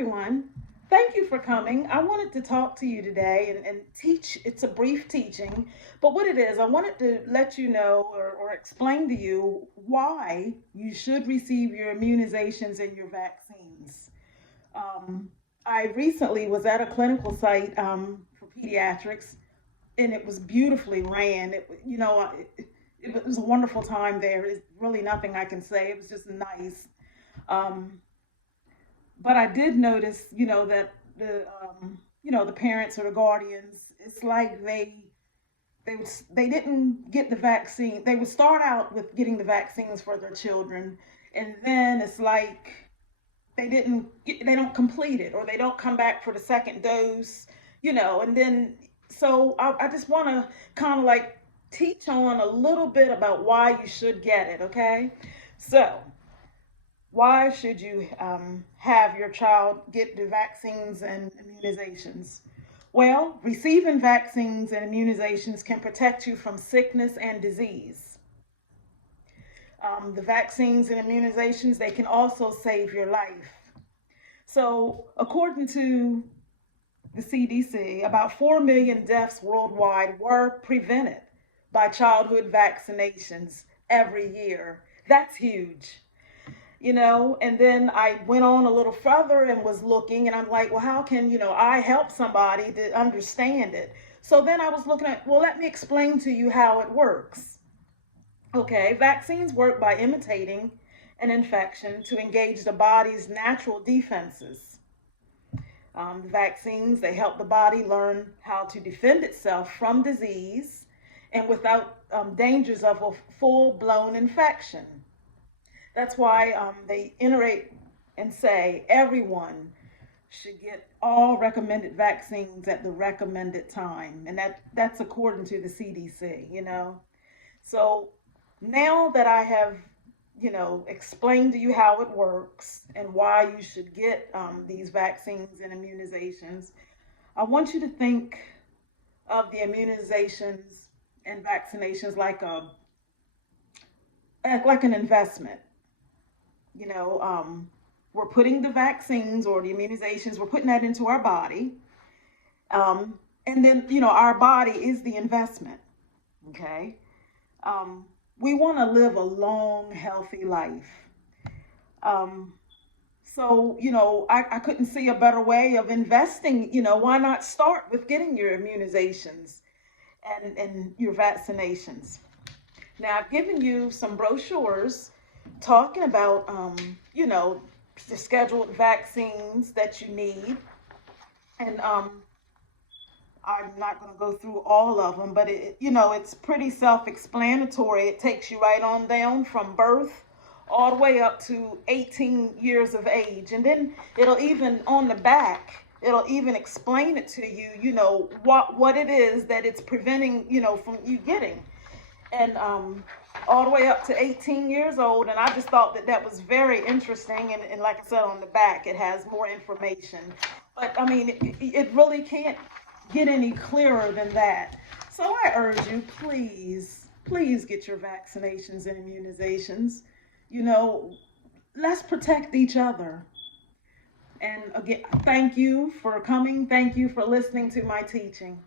everyone. Thank you for coming. I wanted to talk to you today and teach. It's a brief teaching, but what it is, I wanted to let you know or explain to you why you should receive your immunizations and your vaccines. Um, I recently was at a clinical site for pediatrics, and it was beautifully ran. It was a wonderful time there. It's really nothing I can say. It was just nice. Um, but I did notice, that the parents or the guardians, it's like they didn't get the vaccine. They would start out with getting the vaccines for their children, and then it's like they don't complete it, or they don't come back for the second dose, and then so I just want to kind of like teach on a little bit about why you should get it. Okay, so why should you have your child get the vaccines and immunizations? Well, receiving vaccines and immunizations can protect you from sickness and disease. The vaccines and immunizations, they can also save your life. So, according to the CDC, about 4 million deaths worldwide were prevented by childhood vaccinations every year. That's huge. And then I went on a little further and was looking, and I'm like, well, how can I help somebody to understand it? So then I was looking at, well, let me explain to you how it works. Okay, vaccines work by imitating an infection to engage the body's natural defenses. The vaccines, they help the body learn how to defend itself from disease and without dangers of a full-blown infection. That's why they iterate and say everyone should get all recommended vaccines at the recommended time. And that's according to the CDC. So now that I have, explained to you how it works and why you should get these vaccines and immunizations, I want you to think of the immunizations and vaccinations like an investment. you know, um, we're putting the vaccines or the immunizations, we're putting that into our body. And then, our body is the investment. Okay. We want to live a long, healthy life. Um, I couldn't see a better way of investing. Why not start with getting your immunizations and your vaccinations? Now, I've given you some brochures talking about, the scheduled vaccines that you need. And I'm not going to go through all of them, but it's pretty self-explanatory. It takes you right on down from birth all the way up to 18 years of age. And then it'll even on the back, it'll even explain it to you, what it is that it's preventing, from you getting. And all the way up to 18 years old. And I just thought that was very interesting. And like I said, on the back, it has more information. But I mean, it really can't get any clearer than that. So I urge you, please get your vaccinations and immunizations. Let's protect each other. And again, thank you for coming. Thank you for listening to my teaching.